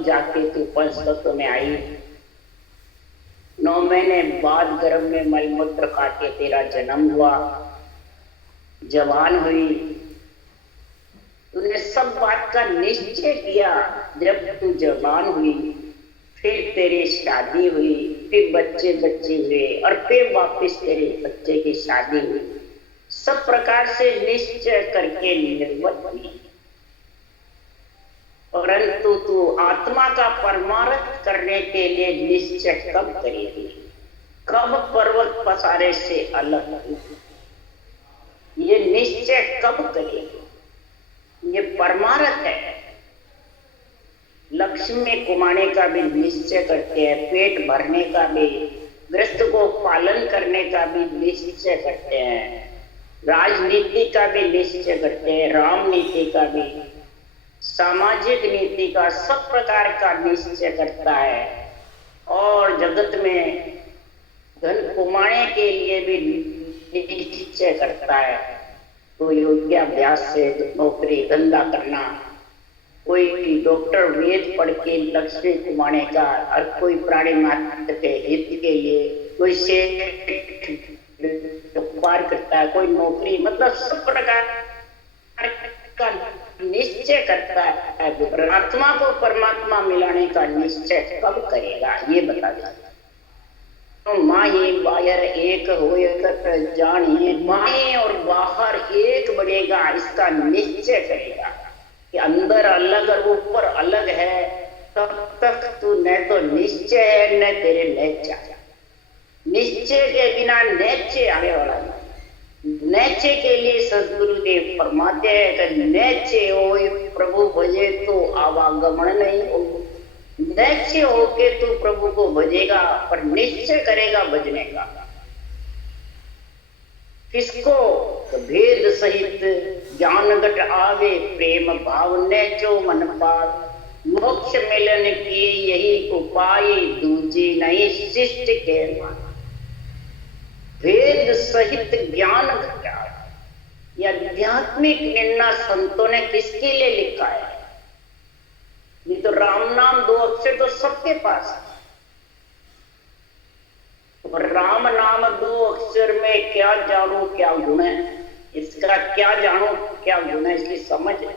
तब जाके तू 5 तत्व में आई। 9 महीने बाद गर्भ में मलमूत्र काटे तेरा जन्म हुआ, जवान हुई, तूने सब बात का निश्चय किया। जब तू जवान हुई, फिर तेरी शादी हुई, फिर बच्चे हुए, और फिर वापस तेरे बच्चे की शादी हुई। सब प्रकार से निश्चय करके निर्वत हुई, परंतु तू आत्मा का परमार्थ करने के लिए निश्चय कब करेगी? कब पर्वत पसारे से अलग हुई? ये निश्चय कब करेगी? ये परमार्थ है। लक्ष्मी कमाने का भी निश्चय करते हैं, पेट भरने का भी, ग्रस्त को पालन करने का भी निश्चय करते हैं, राजनीति का भी निश्चय करते हैं, राम नीति का भी, सामाजिक नीति का, सब प्रकार का निश्चय करता है। और जगत में धन कमाने के लिए भी निश्चय करता है। तो योग्याभ्यास से नौकरी धंधा करना, कोई डॉक्टर वेद पढ़ के लक्ष्मी कमाने का, और कोई प्राणी मात्र के हित के लिए, कोई से व्यापार करता है, कोई नौकरी, मतलब सब प्रकार का निश्चय करता है। आत्मा को परमात्मा मिलाने का निश्चय कब करेगा ये बता दे। तो माही बाहर एक होए कर जानिए, माही और बाहर एक बढ़ेगा, इसका निश्चय करेगा कि अंदर अलग और ऊपर अलग है। तब तक तू न तो निश्चय है न तेरे नैचा। निश्चय के बिना नैचे आने वाला नहीं। नैचे के लिए सदगुरुदेव फरमाते हैं कि नैचे हो प्रभु भजे तो आवागमन नहीं हो। नैचे होके तू प्रभु को भजेगा, पर निश्चय करेगा भजने का। किसको? तो भेद सहित ज्ञान घट आवे, प्रेम भाव नैचो मन पाव। मोक्ष मिलन की यही उपाय, दूजी नहीं शिष्ट के मान। वेद सहित ज्ञान घटा, यह आध्यात्मिक निर्णय संतों ने किसके लिए लिखा है? ये तो राम नाम 2 अक्षर तो सबके पास है। तो राम नाम 2 अक्षर में क्या जानू क्या गुण है, इसका क्या जानू क्या गुण है, इसकी समझ है।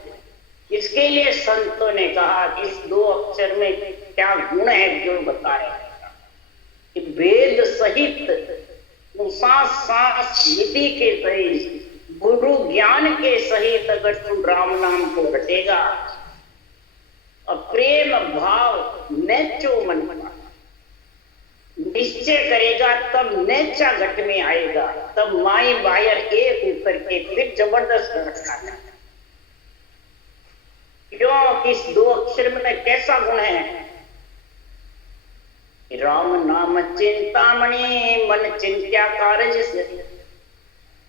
इसके लिए संतों ने कहा इस 2 अक्षर में क्या गुण है जो बता रहे हैं कि वेद सहित सांस विधि के सहित गुरु ज्ञान के सहित अगर तू राम नाम को रटेगा और प्रेम भाव नैचो मन निश्चय करेगा, तब नैचा घट में आएगा। तब माई बायर एक ऊपर के फिर जबरदस्त रखना। क्यों? इस 2 अक्षर में कैसा गुण है? राम नाम चिंतामणि, मन चिंत्या कारज से।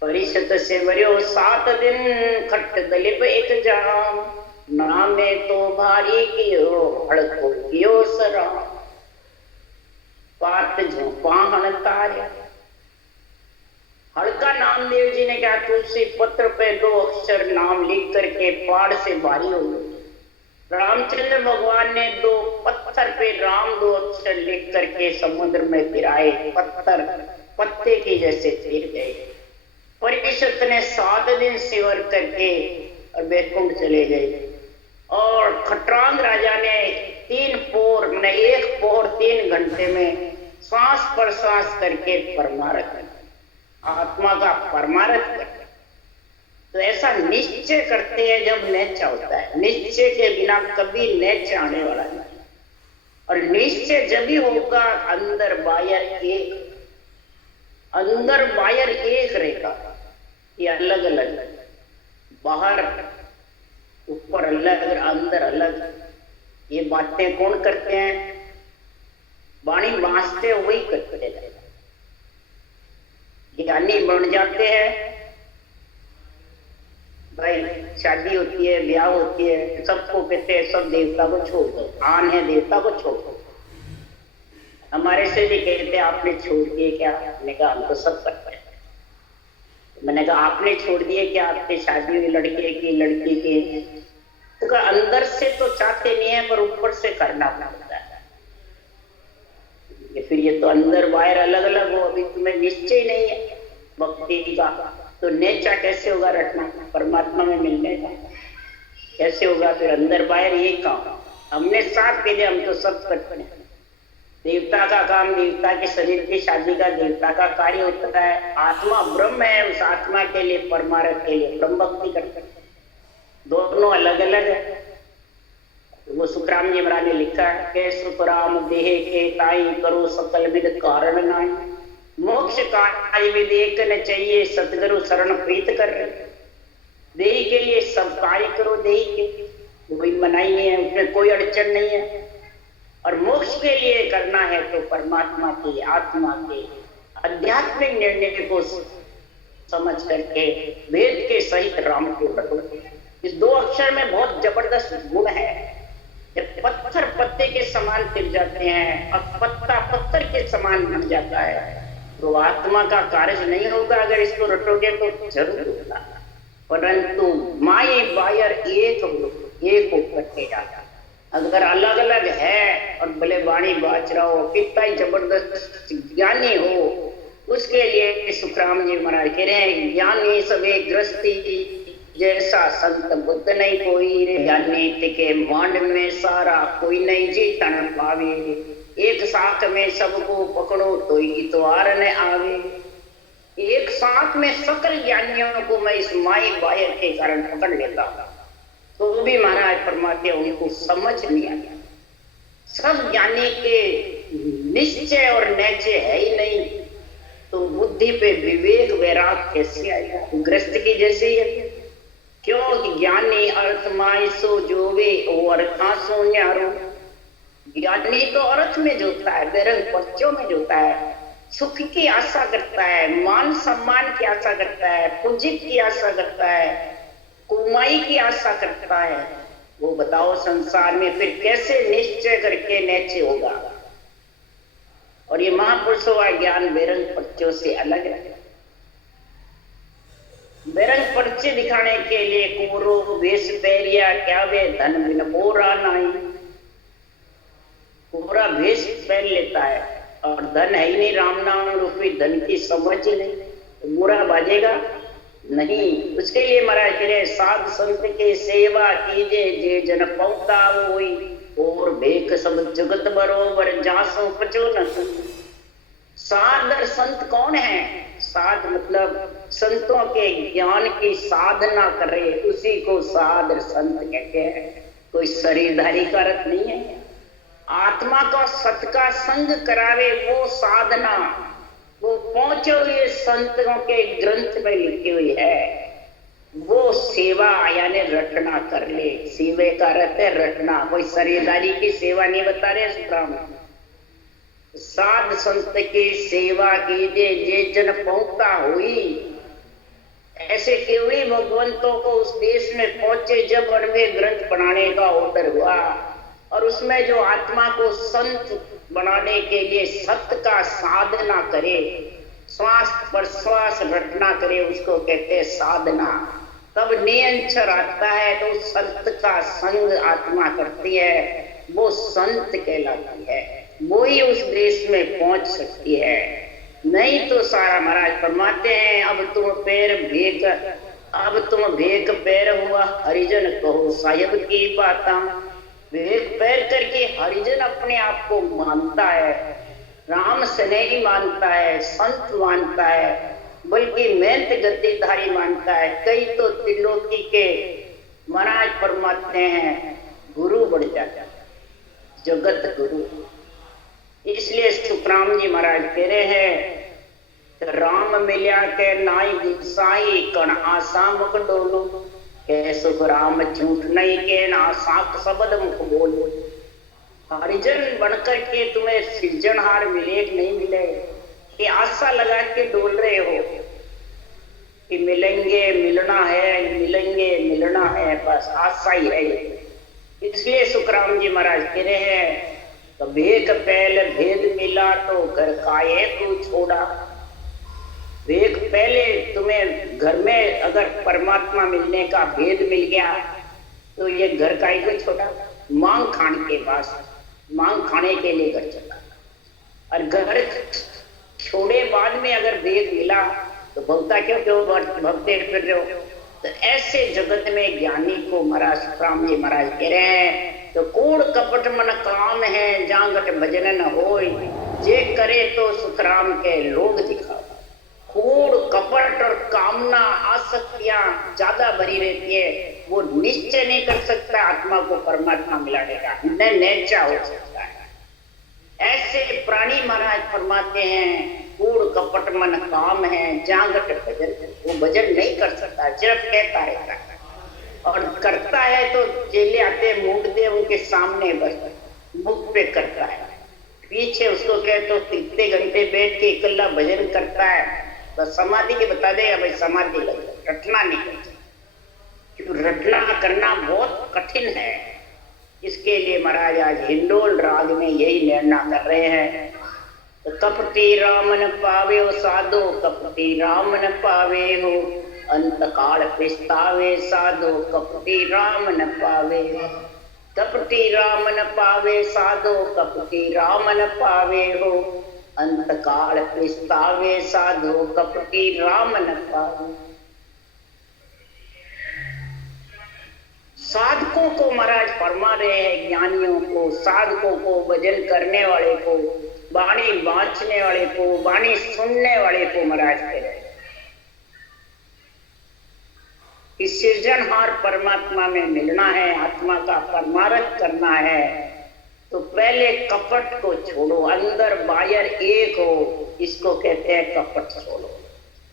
परिषद से वर्यो 7 दिन, खट दलिप एक जाम। नामे तो भारी कियो, हड़को कियो सराम। पात झोंपाहन तार्या। हड़का नामदेव जी ने क्या तुलसी पत्र पे 2 अक्षर नाम लिख करके पहाड़ से भारी हो गई। रामचंद्र भगवान ने 2 पत्थर पे राम 2 अक्षर लिख करके समुद्र में गिराए, पत्थर पत्ते की जैसे गिर गए। परिषद ने 7 दिन सेवन करके और बैकुंठ चले गए। और खटरांग राजा ने 3 पोर न 1 पोर 3 घंटे में सांस पर सांस करके परमार्थ, आत्मा का परमार्थ करते। तो ऐसा निश्चय करते हैं जब नैचा होता है। निश्चय के बिना कभी नैचा आने वाला नहीं। और निश्चय जब भी होगा अंदर बाहर एक, अंदर बाहर एक रहेगा। ये अलग अलग, बाहर ऊपर अलग, अंदर अलग। ये बातें कौन करते हैं? वाणी वास्ते वही करते हैं। ज्ञानी बन जाते हैं। भाई शादी होती है, ब्याह होती है, सबको कहते हैं सब देवता को छोड़ दो, आन है देवता को छोड़ दो। हमारे से भी कहते हैं आपने छोड़ दिए क्या? मैंने कहा हम तो सब करते हैं। मैंने कहा आपने छोड़ दिए क्या? आपकी शादी हुई लड़के की लड़की की? तो अंदर से तो चाहते नहीं है, पर ऊपर से करना पड़ता है। फिर ये तो अंदर बाहर अलग अलग हो, अभी तुम्हें निश्चय नहीं है भक्ति का, तो नेचा कैसे होगा रटना परमात्मा में मिलने का, कैसे होगा? फिर अंदर बाहर ये काम हमने साथ के लिए हम तो सब करते हैं। देवता का काम देवता के शरीर की शादी का देवता का कार्य होता है। आत्मा ब्रह्म है, उस आत्मा के लिए परमार्थ के लिए ब्रह्म भक्ति करते हैं। दोनों अलग अलग है। वो सुखराम जी महाराज ने लिखा है कि सुखराम देह के ताई करो सकल विद कारण नाई, मोक्ष कार्य विद एक न चाहिए सतगुरु शरण प्रीत कर रहे। देही के लिए सब कार्य करो, देही के कोई मनाही नहीं है, उसमें कोई अड़चन नहीं है। और मोक्ष के लिए करना है तो परमात्मा के आत्मा के आध्यात्मिक निर्णय को समझ करके वेद के सहित राम को रटो। इस दो अक्षर में बहुत जबरदस्त गुण है। जब पत्थर पत्ते के समान टिक जाते हैं और पत्ता पत्थर के समान बन जाता है, तो आत्मा का कार्य नहीं होगा। अगर इसको रटोगे तो जरूर होगा, परंतु माई बायर एक होकर अगर अलग अलग है और भले वाणी बाच रहा हो, कितना ही जबरदस्त ज्ञानी हो, उसके लिए सुखराम जी महाराज कह रहे हैं ज्ञानी सबे ग्रस्ती जैसा संत बुद्ध नहीं कोई रे, ज्ञानी टिके मांड में सारा कोई नहीं जीतन पावे, एक साथ में सबको पकड़ो तो इतवार न आवे। एक साथ में सकल ज्ञानियों को मैं इस माई बायर के कारण पकड़ लेता हूं, तो भी महाराज परमात्मा उनको समझ नहीं आया। सब ज्ञानी के निश्चय और नैचे है ही नहीं, तो बुद्धि पे विवेक वैराग कैसे आएगा? ग्रस्त की जैसे ही है। क्यों? ज्ञानी अर्थ माई सो जोवे ओ अर्था सो न्यारो। ज्ञानी तो अर्थ में जोता है, बेरंग पर्चों में जोता है, सुख की आशा करता है, मान सम्मान की आशा करता है, पूज्य की आशा करता है, कुमाई की आशा करता है। वो बताओ संसार में फिर कैसे निश्चय करके नैचे होगा? और ये महापुरुषों का ज्ञान बेरंग पर्चों से अलग है। बेरंग पर्चे दिखाने के लिए कोरो वेश पैरिया क्या वे धन बिन बोरा नहीं, कोरा वेश पहन लेता है और धन है ही नहीं, राम नाम रूपी धन की समझ ही नहीं, तो बुरा बाजेगा नहीं। उसके लिए महाराज कह रहे साध संत के सेवा कीजे जे जन पौता होई, और भेक सब जगत बरोबर जासो पचो न। साध और संत कौन है? साध मतलब संतों के ज्ञान की साधना करे, उसी को साध और संत कहते हैं। कोई शरीरधारी का अर्थ नहीं है। आत्मा का सत का संग करावे वो साधना, वो पहुंचो ये संतों के ग्रंथ में लिखी हुई है। वो सेवा यानी रटना कर ले। सेवे का अर्थ है रटना, कोई शरीरदारी की सेवा नहीं बता रहे सुखराम। साध संत की सेवा कीजिए जे जन पहुंचता हुई। ऐसे केवड़ी भगवंतों को उस देश में पहुंचे जब उनमें ग्रंथ बनाने का ऑर्डर हुआ, और उसमें जो आत्मा को संत बनाने के लिए सत्य का साधना करे, श्वास पर श्वास रटना करे, उसको कहते हैं साधना। तब नियंचर आता है तो संत का संग आत्मा करती है, वो संत कहलाती है, वो ही उस देश में पहुंच सकती है। नहीं तो सारा महाराज फरमाते हैं अब तुम भेक पैर हुआ हरिजन कहो साहिब की बाता। भेक पैर करके हरिजन अपने आप को मानता है, राम स्नेही मानता है, संत मानता है, बल्कि मेहनत गद्दीधारी मानता है। कई तो त्रिलोकी के महाराज परमात्मा हैं, गुरु बन जाता है, जगत गुरु। इसलिए सुखराम जी महाराज कह रहे हैं राम मिल्या के नाई गुसाई कण आशा मुख डोलो, के सुख राम झूठ नहीं के ना साक शब्द मुख बोलो। हरिजन बनकर के तुम्हें सृजनहार मिले नहीं मिले, कि आशा लगा के डोल रहे हो कि मिलेंगे मिलना है, मिलेंगे मिलना है, बस आशा ही है। इसलिए सुखराम जी महाराज कह रहे हैं तो भेक पहले भेद मिला तो घर काहे तू छोड़ा। भेक पहले तुम्हें घर में अगर परमात्मा मिलने का भेद मिल गया तो ये घर काहे को छोड़ा। मांग खाने के बाद, मांग खाने के लिए घर चला, और घर छोड़े बाद में अगर वेद मिला तो भक्ता क्यों क्यों भक्ते फिर रहे हो। तो ऐसे जगत में ज्ञानी को महाराज सुखराम जी महाराज कह रहे हैं, तो कूड़ कपट मन काम है जांगट भजन न होय, जे करे तो सुखराम के लोग दिखाओ। कूड़ कपट और कामना आसक्तियां ज्यादा भरी रहती है, वो निश्चय नहीं कर सकता आत्मा को परमात्मा मिलाने का, न नेचा हो सकता है। ऐसे प्राणी महाराज फरमाते हैं, कूड़ कपट मन काम है जांगट भजन, वो भजन नहीं कर सकता, सिर्फ कहता रहता है, और करता है तो चेले आते मूड दे उनके सामने बस मुख पे करता है, पीछे उसको कहे तो कितने घंटे बैठ के इकल्ला भजन करता है, तो समाधि के बता देगा भाई समाधि लग, रटना नहीं करता, क्योंकि रटना करना बहुत कठिन है। इसके लिए महाराज आज हिंडोल राग में यही निर्णय कर रहे हैं, तो कपटी राम न पावे हो साधो, कपटी राम न पावे हो अंत काल पिस्तावे साधो, कपटी राम न पावे, कपटी राम न पावे साधो, कपटी राम न पावे हो अंत काल पिस्तावे साधो, कपटी राम न पावे। साधकों को महाराज फरमा रहे हैं, ज्ञानियों को, साधकों को, भजन करने वाले को, वाणी बांचने वाले को, वाणी सुनने वाले को महाराज कह रहे हैं कि सृजनहार परमात्मा में मिलना है, आत्मा का परमार्थ करना है, तो पहले कपट को छोड़ो, अंदर बाहर एक हो, इसको कहते हैं कपट छोड़ो।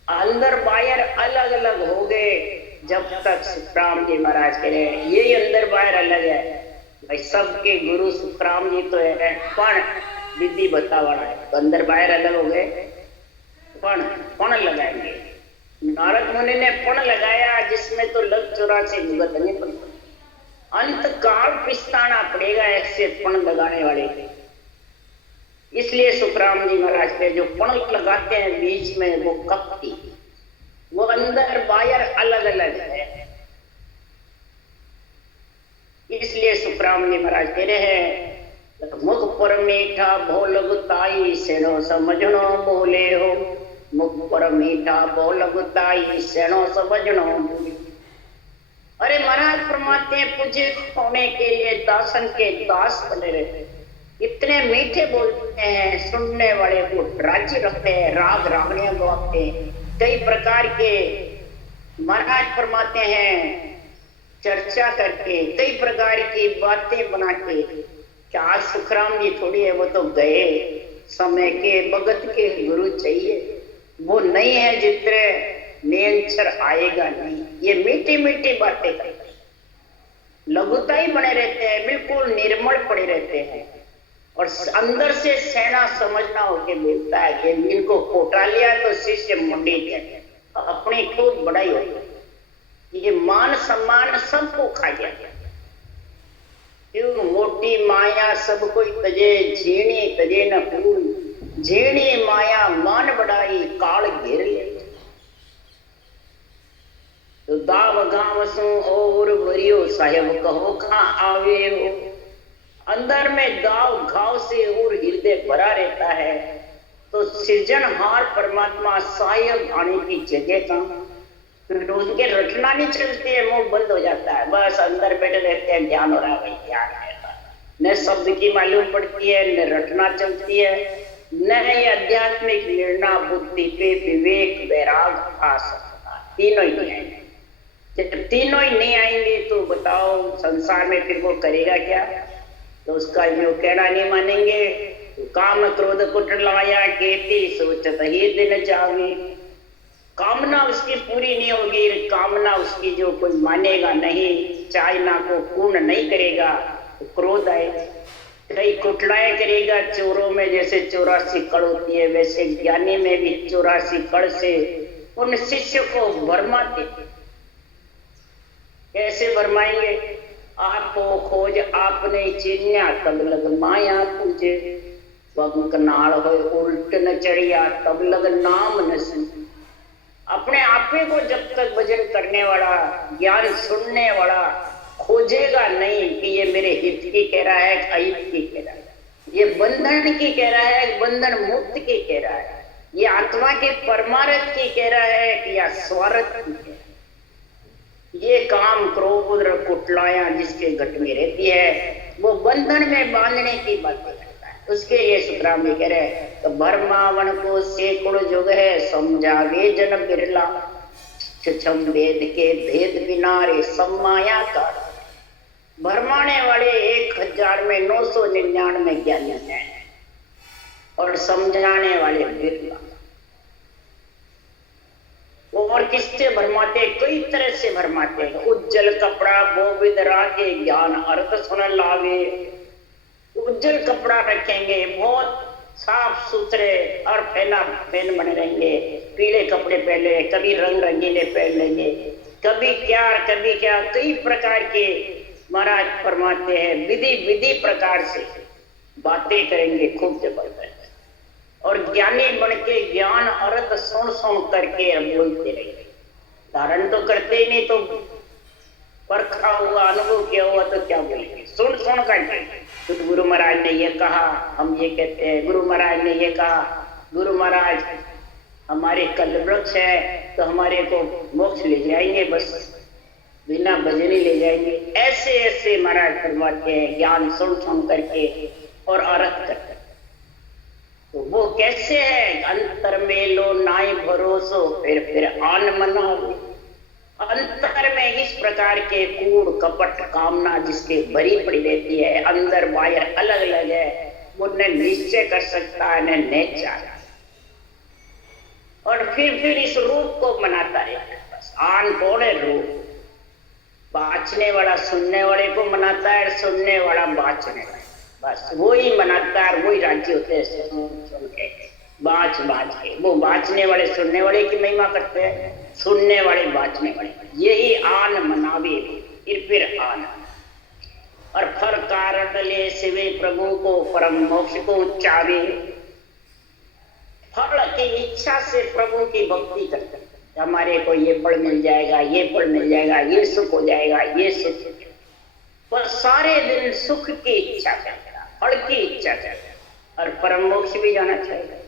अंदर बाहर अलग अलग हो गए जब तक सुखराम जी महाराज कह रहे हैं यही अंदर बाहर अलग है भाई, सबके गुरु सुखराम जी तो है, पण विधि बतावड़ा है, तो अंदर बाहर अलग हो गए, पण लगाएंगे। नारद मुनि ने पण लगाया जिसमें तो लग 84 भुगत नहीं पड़ता, अंत काल पिस्ताना पड़ेगा ऐसे पण लगाने वाले थे। इसलिए सुखराम जी महाराज के जो पण लगाते हैं बीच में वो कपटी, वो अंदर बाहर अलग अलग है। इसलिए सुखराम जी महाराज कह रहे हैं, मुख पर मीठा भोलगुताई सेनो समझनो बोले हो, मुख पर मीठा भोलगुताई सेनो समझनो बोले। अरे महाराज फरमाते हैं पूज्य होने के लिए दासन के दास बने रहते, इतने मीठे बोलते हैं, सुनने वाले को राजी रखते हैं, राग रागनियां गवाते हैं, कई प्रकार के महाराज फरमाते हैं चर्चा करके, कई प्रकार की बातें बना के। क्या आज सुखराम जी थोड़ी है, वो तो गए समय के भगत के गुरु चाहिए, वो नहीं है जितने नियंचर आएगा नहीं। ये मीठी मीठी बातें करते हैं, लघुता ही बने रहते हैं, बिल्कुल निर्मल पड़े रहते हैं, और अंदर से सेना समझना होके मिलता है कि इनको कोटा लिया तो शिष्य मुंडी कहते हैं, अपनी खूब बड़ाई होती है, ये मान सम्मान सबको खा गया। क्यों मोटी माया सब कोई तजे, झीणी तजे न फूल, झीणी माया मान बढ़ाई काल घेर ले। तो दाव गांव सो और बरियो साहेब कहो खा आवे हो, अंदर में दाव घाव से और हृदय भरा रहता है, तो सृजनहार परमात्मा साहेब आने की जगह का उनके रटना नहीं चलती है, मुंह बंद हो जाता है, बस अंदर बैठे रहते हैं, ध्यान हो रहा है भाई ध्यान है, न शब्द की मालूम पड़ती है, न रटना चलती है, न ये आध्यात्मिक निर्णय बुद्धि पे विवेक वैराग आ सकता, तीनों ही नहीं आएंगे। जब तीनों ही नहीं आएंगे तो बताओ संसार में फिर वो करेगा क्या, तो उसका जो कहना नहीं मानेंगे। तो काम क्रोध कुट लाया केती सोचत ही दिन जावे, कामना उसकी पूरी नहीं होगी, कामना उसकी जो कोई मानेगा नहीं, चाहना को पूर्ण नहीं करेगा तो क्रोध आएगा, कई कुटलाएं करेगा। चोरों में जैसे 84 कड़ होती है, वैसे ज्ञानी में भी 84 कड़ से उन शिष्य को भरमाते। कैसे भरमाएंगे? आपको खोज आपने चिन्या तब लग माया पूजे, पंख नाल हो उल्ट न चढ़िया तब लग नाम न सुन। अपने आपे को जब तक भजन करने वाला, ज्ञान सुनने वाला खोजेगा नहीं कि ये मेरे हित की कह रहा है, अहित की कह रहा है, ये बंधन की कह रहा है, बंधन मुक्त की कह रहा है, ये आत्मा के परमार्थ की कह रहा है या स्वार्थ की कह रहा है। ये काम क्रोध कुटलाया जिसके घट में रहती है वो बंधन में बांधने की बातें करता है। उसके लिए सुखराम जी कह रहे हैं तो भरमावन को सैकड़ों युग है समझावे जन बिरला, छम वेद के भेद बिना रे सम्माया का। भरमाने वाले 1000 में 999 ज्ञानी हैं और समझाने वाले बिरला। और किससे भरमाते, कई तरह से भरमाते हैं। उज्जवल कपड़ा बोविद राखे ज्ञान अर्थ सुन लावे। उज्जवल कपड़ा रखेंगे, बहुत साफ सुथरे और फैला फैन बने रहेंगे, पीले कपड़े पहले, कभी रंग रंगीले पहन लेंगे, कभी क्या कभी क्या, कई प्रकार के महाराज फरमाते हैं। विधि विधि प्रकार से बातें करेंगे खूब जबरदस्त, और ज्ञानी बन के ज्ञान अर्थ सुन सुन करके बोलते रहेंगे। धारण तो करते ही नहीं, तो परखा हुआ अनुभव किया हुआ तो क्या बोलेंगे, सुन सुन करके। तो गुरु महाराज ने ये कहा, हम ये कहते हैं गुरु महाराज ने ये कहा, गुरु महाराज हमारे कलवृक्ष है तो हमारे को मोक्ष ले जाएंगे, बस बिना भजनी ले जाएंगे। ऐसे ऐसे महाराज फरमाते हैं, ज्ञान सुन सुन करके और अर्थ करके। तो वो कैसे है, अंतर में लो नाई भरोसो फिर आन मनाओ। अंतर में इस प्रकार के कूड़ कपट कामना जिसके भरी पड़ी रहती है, अंदर बाहर अलग अलग है, वो न निश्चय कर सकता है न चाहता, और फिर इस रूप को मनाता रहता है। बस आन कौन है, रूप। बाँचने वाला सुनने वाले को मनाता है, सुनने वाला बाँचने वाला, बस वही मनाता है, वही राज्य होते हैं। सुन के बाँच के वो बाँचने वाले सुनने वाले की महिमा करते हैं, सुनने वाले बाँचने वाले, यही आन मनावे फिर आन। और फल कारण ले शिवे प्रभु को परम मोक्ष को चावे। फल की इच्छा से प्रभु की भक्ति करते हैं, हमारे को ये फल मिल जाएगा, ये फल मिल जाएगा, ये सुख हो जाएगा, ये सुख। पर सारे दिन सुख की इच्छा करता, फल की इच्छा करता, और परम मोक्ष भी जाना चाहेगा।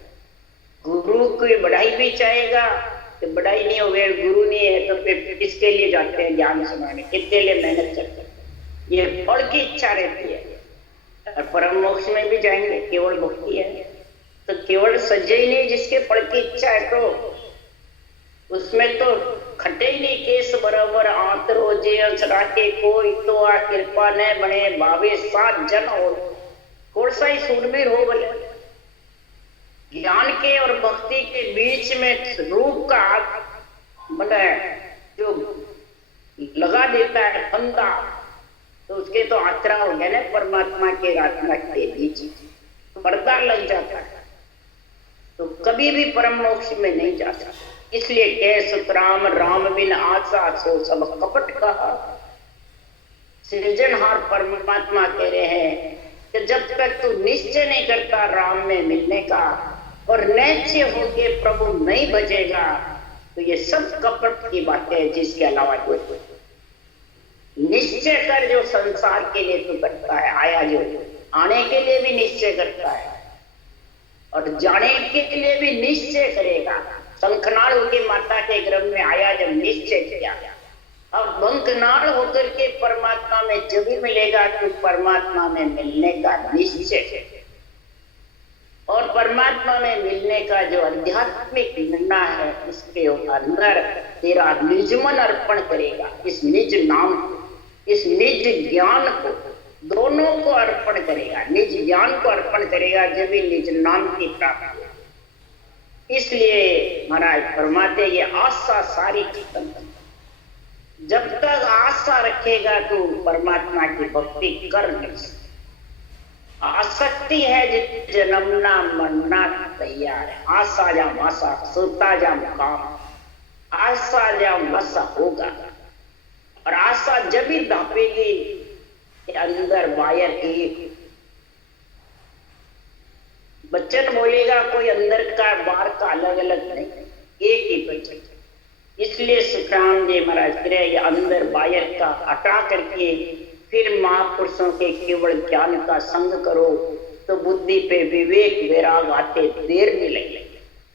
गुरु की बढ़ाई भी चाहेगा, तो बढ़ाई नहीं हो गई, गुरु नहीं है तो फिर किसके लिए जाते हैं ज्ञान सुनाने, कितने लिए मेहनत करते हैं। ये फल की इच्छा रहती है। और परम मोक्ष में भी जाएंगे, केवल भक्ति है तो केवल सज्जे ही नहीं, जिसके फल की इच्छा है तो उसमें तो खटे ही नहीं। केस बराबर आंत रोजे अंसरा के कोई तो आ कृपा न बने भावे 7 जन हो। कौन सा ही सूरवीर हो बोले। ज्ञान के और भक्ति के बीच में रूप का बना जो लगा देता है फंदा, तो उसके तो आत्रा हो गया ना परमात्मा के आत्मा के बीच पर्दा लग जाता है, तो कभी भी परम मोक्ष में नहीं जा सकता। इसलिए कह सुतराम राम बिन आशा सो सब कपट कहा। सृजनहार परमात्मा कह रहे हैं कि जब तक तू निश्चय नहीं करता राम में मिलने का और निश्चय होके प्रभु नहीं बजेगा, तो ये सब कपट की बातें हैं, जिसके अलावा कोई निश्चय कर जो संसार के लिए तू करता है, आया जो आने के लिए भी निश्चय करता है और जाने के लिए भी निश्चय करेगा। शंखनाल होकर माता के गर्भ में आया जब निश्चय किया, अब बंकनाल होकर के परमात्मा में जब भी मिलेगा तो परमात्मा में मिलने का निश्चय, और परमात्मा में मिलने का जो आध्यात्मिक निर्णय है उसके अंदर तेरा निजमन अर्पण करेगा। इस निज नाम को, इस निज ज्ञान को, दोनों को अर्पण करेगा। निज ज्ञान को अर्पण करेगा जब भी निज नाम की प्राप्ति। इसलिए महाराज फरमाते ये आशा सारी खत्म। जब तक आशा रखेगा तो परमात्मा की भक्ति कर नहीं सकता। आसक्ति है जित जन्मना मरना तैयार है। आशा जा मासा सोता जा काम, आशा जा मसा होगा। और आशा जब भी दापेगी अंदर वायर एक बच्चन बोलेगा, कोई अंदर का बाहर का अलग अलग नहीं, एक ही बच्चन। इसलिए सुखराम जी महाराज कह रहे अंदर बाहर का हटा करके फिर महापुरुषों के केवल ज्ञान का संग करो तो बुद्धि पे विवेक वैराग आते देर नहीं लगे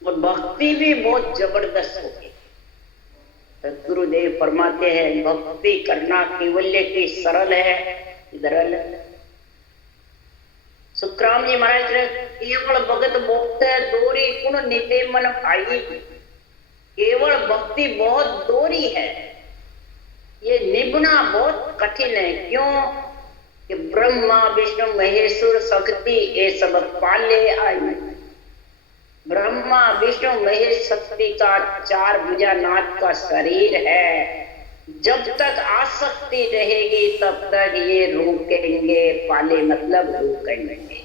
और भक्ति भी बहुत जबरदस्त होगी। गुरुदेव फरमाते हैं भक्ति करना केवल्य की सरल है दरल। सुखराम जी महाराज केवल भगत भोक्त दोरी गुण निते मन भाई। केवल भक्ति बहुत दोरी है, ये निभना बहुत कठिन है। क्यों कि ब्रह्मा विष्णु महेश्वर शक्ति ये सब पाले आई। ब्रह्मा विष्णु महेश शक्ति का चार भुजानाथ का शरीर है। जब तक आसक्ति रहेगी तब तक ये रुकेंगे, पाले मतलब रुकेंगे।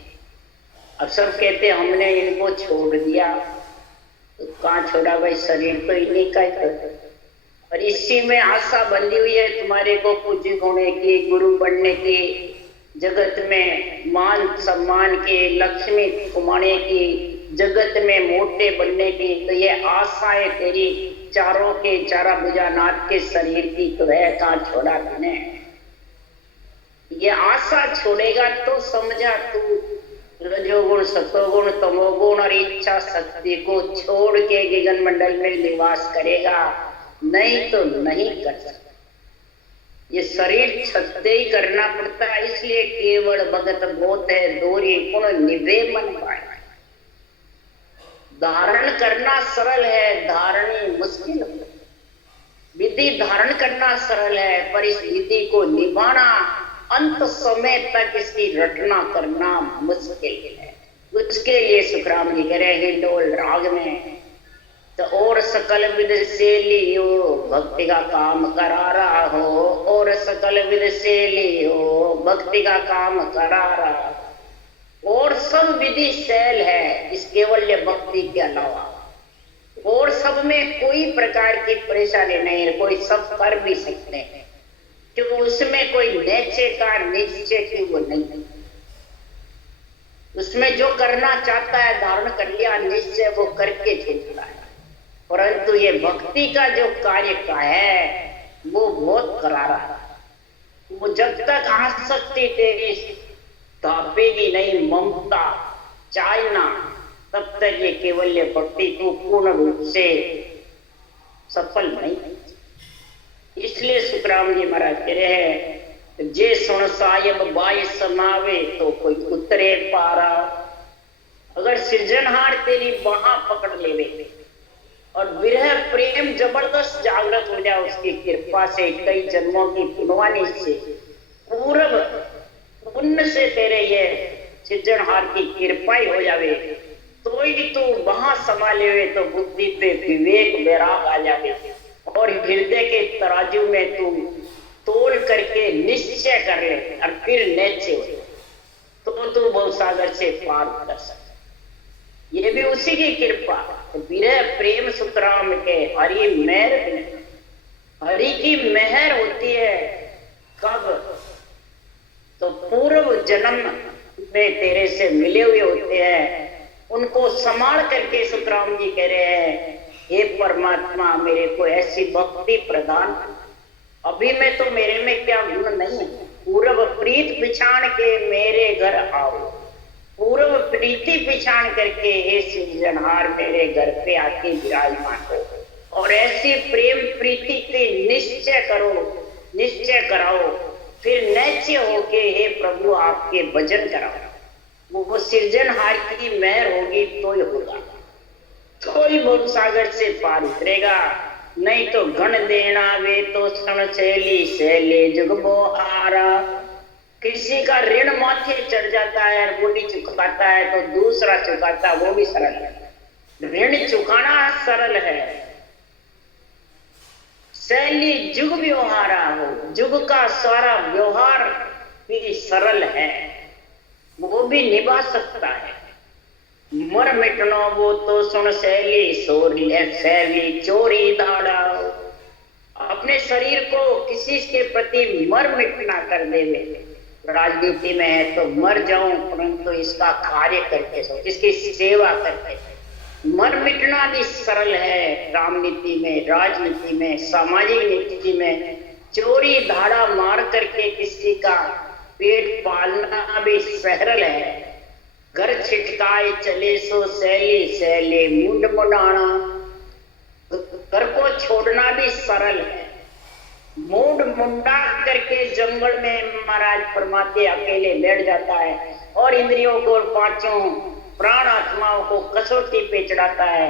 अब सब कहते हमने इनको छोड़ दिया, तो कहाँ छोड़ा भाई, शरीर तो इन्हीं का ही। और इसी में आशा बंधी हुई है तुम्हारे को पूज्य होने की, गुरु बनने की, जगत में मान सम्मान की, लक्ष्मी कमाने की, जगत में मोटे बनने की। तो ये आशाएं तेरी चारों के चारा भुजानाथ के शरीर की तो है, कहाँ छोड़ा मैंने। ये आशा छोड़ेगा तो समझा तू रजोगुण सतोगुण तमोगुण और इच्छा शक्ति को छोड़ के गगन मंडल में निवास करेगा, नहीं तो नहीं कर सकता। ये शरीर छत्ते ही करना पड़ता है। इसलिए केवल भगत बहुत है दोरी गुण निभे मन पाए। धारण करना सरल है, धारणी मुश्किल है। विधि धारण करना सरल है, पर इस विधि को निभाना अंत समय तक इसकी रटना करना मुश्किल है। उसके लिए सुखराम जी कह रहे हिंडोल राग में तो और सकल विध से लियो भक्ति का काम करा रहा हो, और सकल विध से लियो भक्ति का काम करा रहा। और सब विधि शैल है इस केवल्य भक्ति के अलावा, और सब में कोई प्रकार की परेशानी नहीं है, कोई सब कर भी सकते हैं क्योंकि उसमें कोई निश्चय का निश्चय की वो नहीं। उसमें जो करना चाहता है धारण कर लिया, निश्चय वो करके छोड़ता है। परंतु ये भक्ति का जो कार्य का है वो बहुत करारा है। वो जब तक आसक्ति तेरी धापेगी नहीं, ममता चाहना, तब तक ये केवल्य भक्ति को पूर्ण रूप से सफल नहीं। इसलिए सुखराम जी महाराज कह रहे हैं जे सुन सायब बाई समावे तो कोई उतरे पारा। अगर सृजनहार तेरी बाह पकड़ लेवे और विरह प्रेम जबरदस्त जागृत हो जाए उसकी कृपा से, कई जन्मों की पुनवानी से, पूर्व पुण्य से तेरे ये सृजनहार की कृपा ही हो जावे, तो ही तू वहां संभाले हुए तो बुद्धि पे विवेक वैराग आ जावे और हृदय के तराजू में तू तोल करके निश्चय कर ले और फिर निश्चय हो तो तू भवसागर से पार कर सकता। ये भी उसी की कृपा। विरह प्रेम सुखराम के हरि मेहर, हरि की मेहर होती है कब, तो पूर्व जन्म में तेरे से मिले हुए होते हैं, उनको संभाल करके सुखराम जी कह रहे हैं हे परमात्मा मेरे को ऐसी भक्ति प्रदान। अभी में तो मेरे में क्या गुण नहीं है, पूर्व प्रीत पिछाण के मेरे घर आओ। पूर्व प्रीति पिछाण करके हे सृजनहार मेरे घर पे आके विराजमान हो और ऐसी प्रेम प्रीति के निश्चय करो, निश्चय कराओ, फिर निश्चय होके हे प्रभु आपके भजन कराओ। वो सृजनहार की मेहर होगी तो ही होगा, तो ही भव सागर से पार उतरेगा। नहीं तो गण देना वे तो क्षण शैली शैली जुगबो आरा। किसी का ऋण माथे चढ़ जाता है वो नहीं चुकाता है तो दूसरा चुकाता, वो भी सरल है। ऋण चुकाना सरल है, शैली जुग व्यवहारा हो, जुग का सारा व्यवहार भी सरल है, वो भी निभा सकता है। मर मिटनो वो तो सुन शैली शैली चोरी दाड़ा। अपने शरीर को किसी के प्रति मर मिटना कर देवे। राजनीति में है तो मर जाऊं परंतु इसका कार्य करके, इसकी सेवा करके, मर मिटना भी सरल है राजनीति में, राजनीति में, सामाजिक नीति में। चोरी धाड़ा मार करके किसी का पेट पालना भी सरल है। घर छिटकाए चले सो सैली सैले मुंड मुड़ाना, घर को छोड़ना भी सरल है। मूड मुंडा करके जंगल में महाराज परमात्मा अकेले बैठ जाता है और इंद्रियों को, पांचों प्राण आत्माओं को कसौटी पे चढ़ाता है।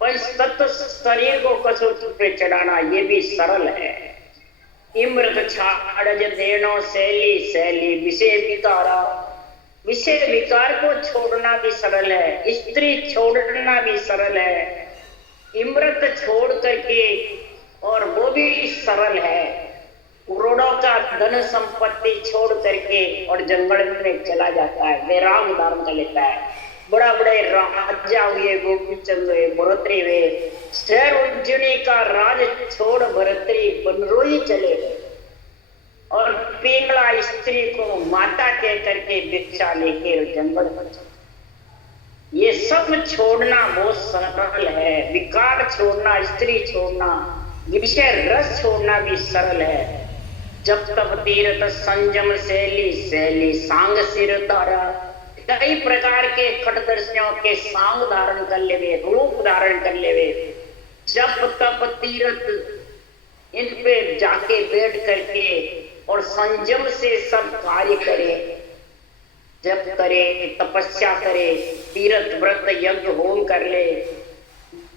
पंच तत्व शरीर को कसौटी पे चढ़ाना ये भी सरल है। इमृत छाड़ देनो सैली सैली विषय विकारा, विषय विकार को छोड़ना भी सरल है। स्त्री छोड़ना भी सरल है। इमृत छोड़ करके, और वो भी सरल है। करोड़ों का धन संपत्ति छोड़ करके और जंगल में चला जाता है, वैराग धारण कर लेता है। बड़ा बड़े राजा हुए, गोपीचंद हुए, भरतरी हुए, शहर उज्जैनी का राज छोड़ भरतरी बनरोई चले गए और पिंगला स्त्री को माता कह करके भिक्षा लेके जंगल में चले। ये सब छोड़ना बहुत सरल है। विकार छोड़ना, स्त्री छोड़ना, विषय रस छोड़ना भी सरल है। जब तब तीर्थ संयम सैली सैली सांग सिर धारा, कई प्रकार के खटदर्शियों के सांग धारण कर लेवे, रूप धारण कर लेवे। जब तब तीर्थ इन पे जाके बैठ करके और संयम से सब कार्य करे, जप करे, तपस्या करे, तीर्थ व्रत यज्ञ होम कर ले,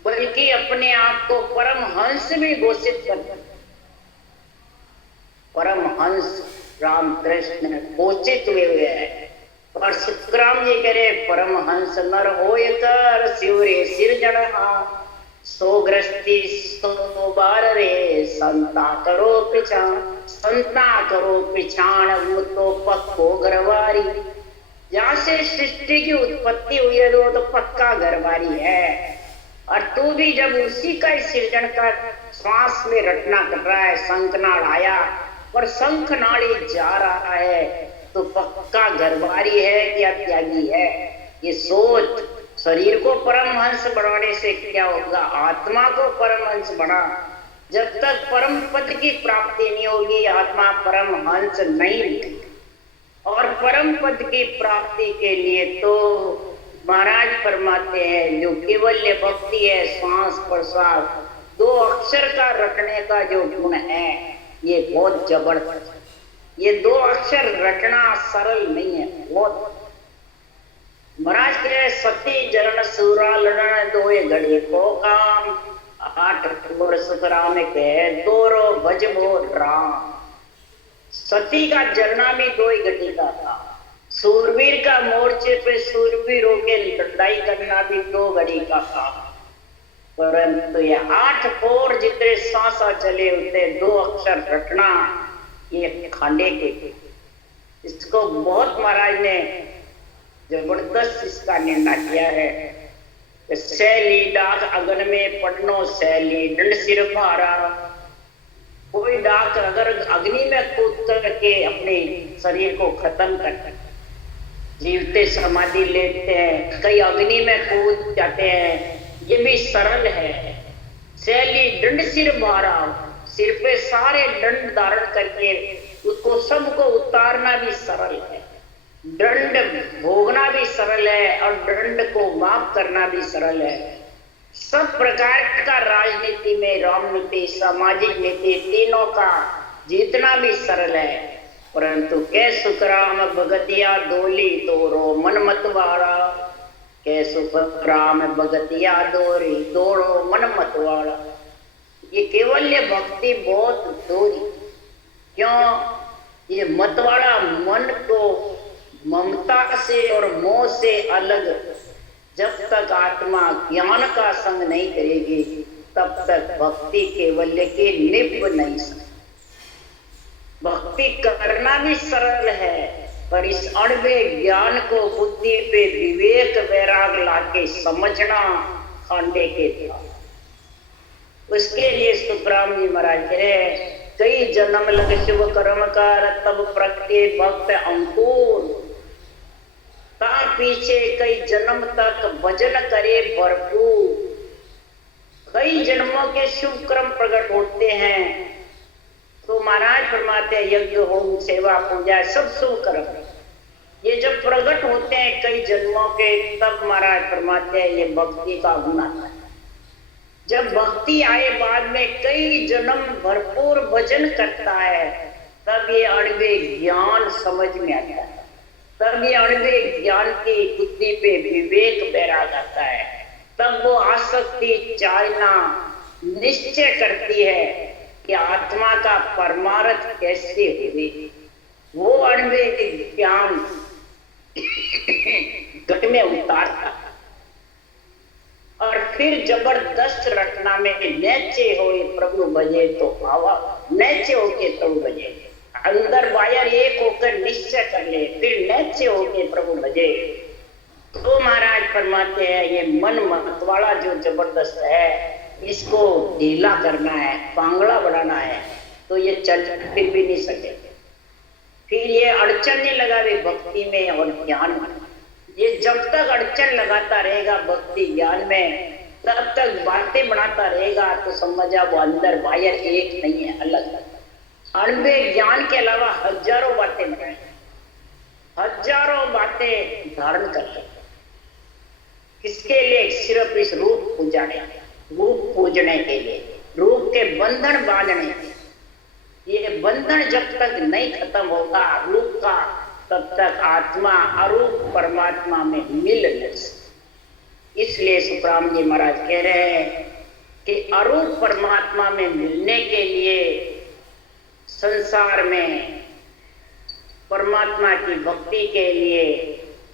बल्कि अपने आप को परम हंस में घोषित कर। परम हंस राम कृष्ण घोषित हुए हैं। और सुखराम जी कह रहे परम हंस नर होय कर शिवरे सिरजनहा, सो ग्रस्ती सो बार रे संता करो पिछाण, संता करो पिछाण वो तो पक्को घरवारी। जहां से सृष्टि की उत्पत्ति हुई है वो तो पक्का घरवारी है। और तू भी जब उसी का सृजन का श्वास में रटना कर रहा है, शंखनाद आया और शंखनाड़ी जा रहा है, तो पक्का घरवारी है या त्यागी है। ये सोच। शरीर को परमहंस बनाने से क्या होगा? आत्मा को परमहंस बना। जब तक परम पद की प्राप्ति नहीं होगी, आत्मा परमहंस नहीं मिलेगी। और परम पद की प्राप्ति के लिए तो महाराज फरमाते हैं जो केवल्य भक्ति है, श्वास प्रश्वास, दो अक्षर का रटने का जो गुण है ये बहुत जबरदस्त। ये दो अक्षर रटना सरल नहीं है, बहुत। महाराज के सती जरण सूरा लड़न दोए घड़ी को काम, 8 वर्ष राम के दोरो भजबो राम। सती का जरना भी 2 घड़ी का था। सूरवीर का मोर्चे पे सूरवीरों के लड़ाई करना भी 2 घड़ी का था। परंतु ये 8 कोर जितने सांसा चले उतने 2 अक्षर रटना ये खांडे के। इसको बहुत महाराज ने जबरदस्त इसका निर्णय किया है। सैली डाक अगन में पटनो सैली दंड सिर भारा। कोई डाक अगर अग्नि में कूद करके अपने शरीर को खत्म कर, जीवते समाधि लेते हैं, कई अग्नि में कूद जाते हैं, ये भी सरल है। सैली दंड सिर भारा, सिर पे सारे दंड धारण करके उसको सबको उतारना भी सरल है। दंड भोगना भी सरल है और दंड को माफ करना भी सरल है। सब प्रकार का राजनीति में, राजनीति, सामाजिक नीति, तीनों का जीतना भी सरल है। परंतु कै सुखराम भगतिया डोली तोरो मन मत वाड़ा, कै सुखराम भगतिया डोरी तोरो मन मत वाड़ा। ये केवल्य भक्ति बहुत दूरी। क्यों? ये मतवाड़ा मन को ममता से और मोह से अलग, जब तक आत्मा ज्ञान का संग नहीं करेगी तब तक भक्ति केवल्य के निभ नहीं सकती। भक्ति करना भी सरल है, पर इस अणवे ज्ञान को बुद्धि पे विवेक वैराग लाके समझना खांडे के था। उसके लिए सुखराम जी महाराज कह रहे कई जन्म लग शिव कर्म कर, तब प्रगटे भक्त अंकुर। ता पीछे कई जन्म तक भजन करे भरपूर। कई जन्मों के शुभ कर्म प्रकट होते हैं तो महाराज फरमाते हैं यज्ञ होम सेवा पूजा सब शुभ कर्म ये जब प्रकट होते हैं कई जन्मों के, तब महाराज फरमाते हैं ये भक्ति का गुण आता है। जब भक्ति आए बाद में कई जन्म भरपूर भजन करता है, तब ये अणवे ज्ञान समझ में आता है, तब ये अणवे ज्ञान की बुद्धि पे विवेक बैराग आता है, तब वो आसक्ति चालना निश्चय करती है कि आत्मा का परमार्थ कैसे हुए। वो अणवे ज्ञान घट में उतारता और फिर जबरदस्त रटना में नैचे होए प्रभु भजे तो आवा, नैचे होके प्रभु भजे, अंदर बाहर एक होकर निश्चय कर ले, फिर नैचे होके प्रभु भजे। तो महाराज फरमाते हैं ये मन मत वाला जो जबरदस्त है इसको ढीला करना है, पांगड़ा बढ़ाना है, तो ये चल फिर भी नहीं सके। फिर ये अड़चन नहीं लगावे भक्ति में और ज्ञान में। ये जब तक अड़चन लगाता रहेगा भक्ति ज्ञान में, तब तक बातें बनाता रहेगा, तो समझा वो अंदर बाहर एक नहीं है, अलग अलग। अणवे ज्ञान के अलावा हजारों बातें बनाए, हजारों बातें धारण कर ले। किसके लिए? सिर्फ इस रूप पूजने, रूप पूजने के लिए, रूप के बंधन बांधने के। ये बंधन जब तक नहीं खत्म होगा रूप का, तब तक आत्मा अरूप परमात्मा में मिल नहीं सकती। इसलिए सुखराम जी महाराज कह रहे हैं कि अरूप परमात्मा में मिलने के लिए संसार में परमात्मा की भक्ति के लिए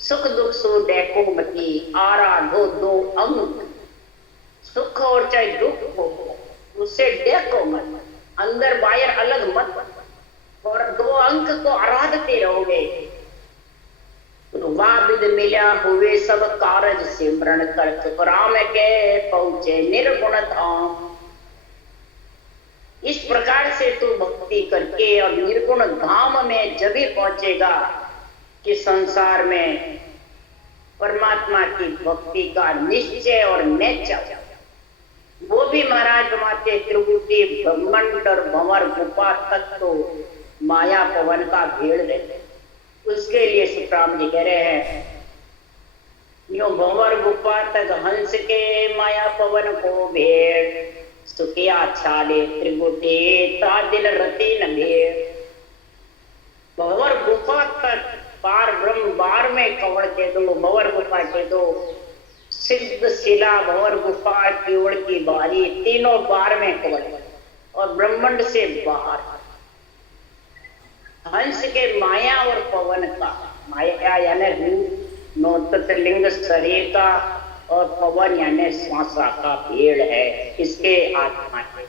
सुख दुख सो देखो मती आराधो दो अंग। सुख और चाहे दुख हो उससे देखो मत, अंदर बाहर अलग मत, और दो अंक को आराधते रहोगे। वाबिद मिला हुए सब कारज सिमरण कर राम के पहुंचे निर्गुण धाम। इस प्रकार से तू भक्ति करके और निर्गुण धाम में जब भी पहुंचेगा कि संसार में परमात्मा की भक्ति का निश्चय और निश्चय। वो भी महाराज फरमाते त्रिभुटी ब्रह्मांड और भंवर गुफा तक तो माया पवन का भेड़ रहते। उसके लिए सुखराम जी कह रहे हैं यो भंवर गुफा तक हंस के माया पवन को भेड़, सुखिया छाले त्रिभुटी ता दिल रति न भेड़। भंवर गुफा तक पार ब्रह्म बार में कवड़ के दो, भंवर गुफा के दो, सिद्ध शिला भंवर गुफा केवड़ की बारी, तीनों बार में कवड़, और ब्रह्मांड से बाहर हंस के माया और पवन का। माया यानी रूप नौ तत्लिंग शरीर का, और पवन यानी श्वासा का भेड़ है इसके आत्मा के।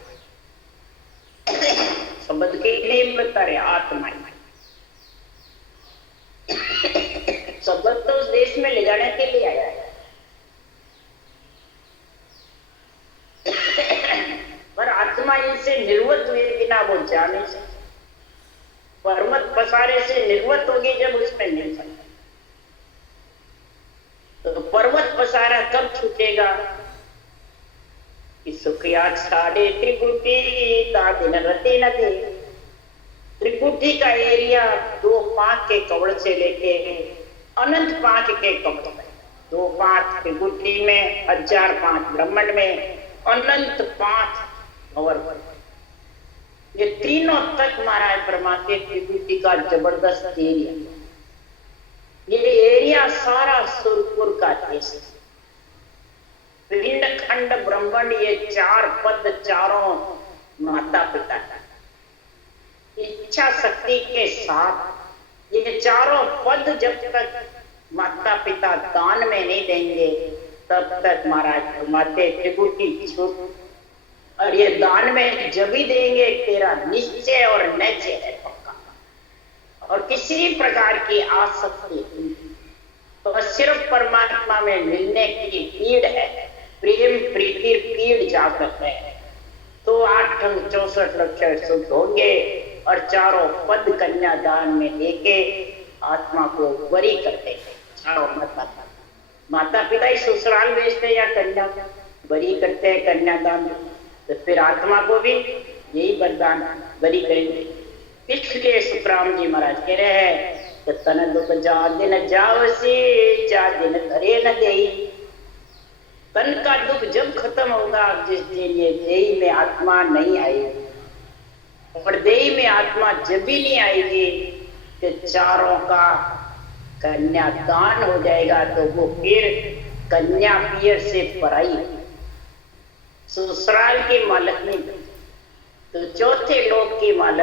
शब्द के लिए बता रहे आत्मा। शब्द तो उस देश में ले जाने के लिए आया है, पर आत्मा इनसे निर्वत हुए बिना वो जा नहीं सकती। पर्वत पसारे से निर्वत होगी जब उसमें नहीं सकता। तो पर्वत पसारा कब छूटेगा? सुखिया साढ़े त्रिकुटी दिन रते न थे। त्रिकुटी का एरिया 2 पांच के कवड़ से लेके अनंत पांच के कवड़ में, 2 पांच त्रिकुटी में, 1000 पांच ब्रह्मांड में, अनंत 5 भंवर। ये तीनों तक महाराज परमात्मा त्रिकुटी का जबरदस्त एरिया। ये एरिया सारा सुरपुर का देश, पिंड खंड ब्रह्मांड, ये 4 पद चारों माता पिता का इच्छा शक्ति के साथ। ये चारों पद जब तक माता पिता दान में नहीं देंगे तब तक महाराज फरमाते त्रिकुटी छूट। और ये दान में जब भी देंगे तेरा निश्चय और नैचय है पक्का, और किसी प्रकार की आसक्ति तो सिर्फ परमात्मा में मिलने की पीड़ है, प्रेम प्रीति पीड़ जागृत है। तो 8 अंग 64 लक्षण शुद्ध होंगे और चारों पद कन्यादान में लेके आत्मा को बरी कर देंगे, चारों माता माता पिता ही ससुराल भेजते या कन्या बरी करते हैं कन्यादान, तो फिर आत्मा को भी यही वरदान बरी करेंगे। इसलिए सुखराम जी महाराज कह रहे हैं कि तन दुख जा दिन जावसी जा दिन धरे न देई। तन का दुख जब खत्म होगा, जिस दिन ये देही में आत्मा नहीं आएगी, और देही में आत्मा जब भी नहीं आएगी कि चारों का कन्यादान हो जाएगा, तो वो फिर कन्या पियर से पराई ससुराल की मालक नहीं, तो चौथे लोक की मालक